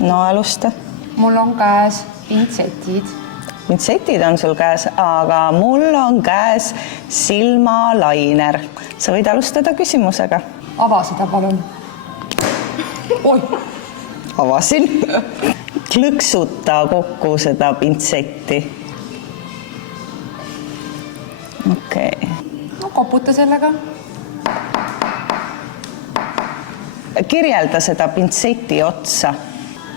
No alusta. Mul on käes pintsetid. Pintsetid on sul käes, aga mul on käes silmalainer. Sa võid alustada küsimusega. Ava seda, palun. Oi! Avasin. Klõksuta kokku seda pintsetti. Okei. No koputa sellega. Kirjelda seda pintseti otsa.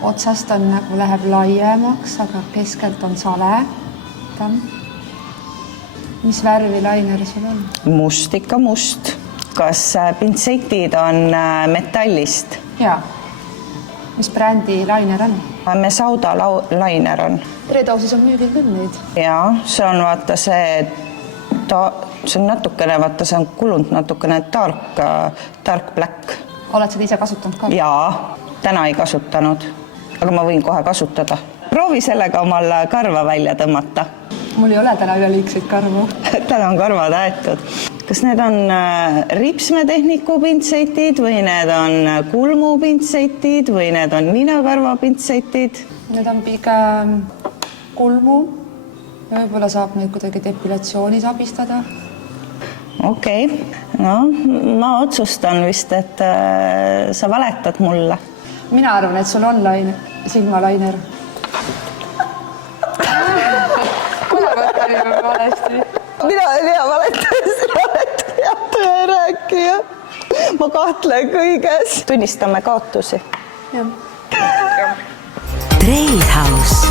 Otsast on nagu läheb laiemaks, aga keskelt on sale. Mis värvi lainer sul on? Must, ikka must. Kas pintsetid on metallist? Jaa. Mis brändi lainer on? Mesauda lainer on. Redausis on müügil küll neid. Jaa, see on vaata see on natukene, vaata see on kulunud natukene dark black. Oled seda ise kasutanud ka? Jaa, täna ei kasutanud, aga ma võin kohe kasutada. Proovi sellega omal karva välja tõmmata. Mul ei ole täna üleliigseid karvu. Täna on karvad aetud. Kas need on ripsmetehniku pintsetid või need on kulmu pintsetid või need on ninakarva pintsetid? Need on pigem kulmu. Võib-olla saab neid kuidagi depilatsioonis abistada. Okei. No, ma otsustan vist, et sa valetad mulle. Mina arvan, et sul on silmalainer. Kuna võtan juba valesti. Mina olen hea valetaja, sina oled hea tõerääkija. Ma kahtlen kõiges. Tunnistame kaotusi. Jah. Treilhaus.